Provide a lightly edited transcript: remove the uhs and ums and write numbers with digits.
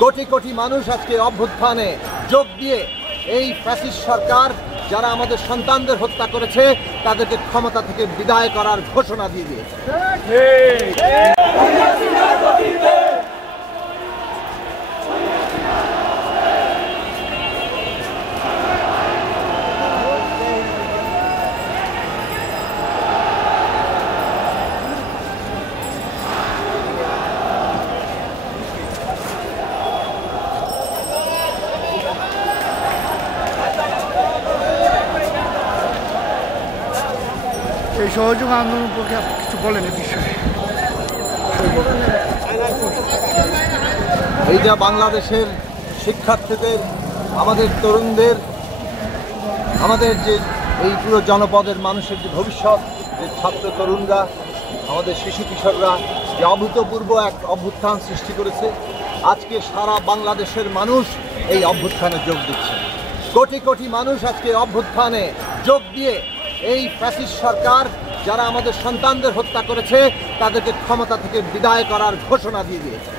কোটি কোটি মানুষ আজকে অভ্যুত্থানে যোগ দিয়ে এই ফ্যাসিস্ট সরকার যারা আমাদের সন্তানদের হত্যা করেছে তাদেরকে ক্ষমতা থেকে বিদায় করার ঘোষণা দিয়ে দিয়েছে। এই সহযোগ আন্দোলন পক্ষে আপনি কিছু বলেন এই বিষয়ে। এই যে বাংলাদেশের শিক্ষার্থীদের, আমাদের তরুণদের, আমাদের যে এই পুরো জনপদের মানুষের যে ভবিষ্যৎ, যে ছাত্র তরুণরা, আমাদের শিশু কিশোররা যে অভূতপূর্ব এক অভ্যুত্থান সৃষ্টি করেছে, আজকে সারা বাংলাদেশের মানুষ এই অভ্যুত্থানে যোগ দিচ্ছে। কোটি কোটি মানুষ আজকে অভ্যুত্থানে যোগ দিয়ে এই ফ্যাসিস্ট সরকার যারা আমাদের সন্তানদের হত্যা করেছে তাদেরকে ক্ষমতা থেকে বিদায় করার ঘোষণা দিয়ে দিয়েছে।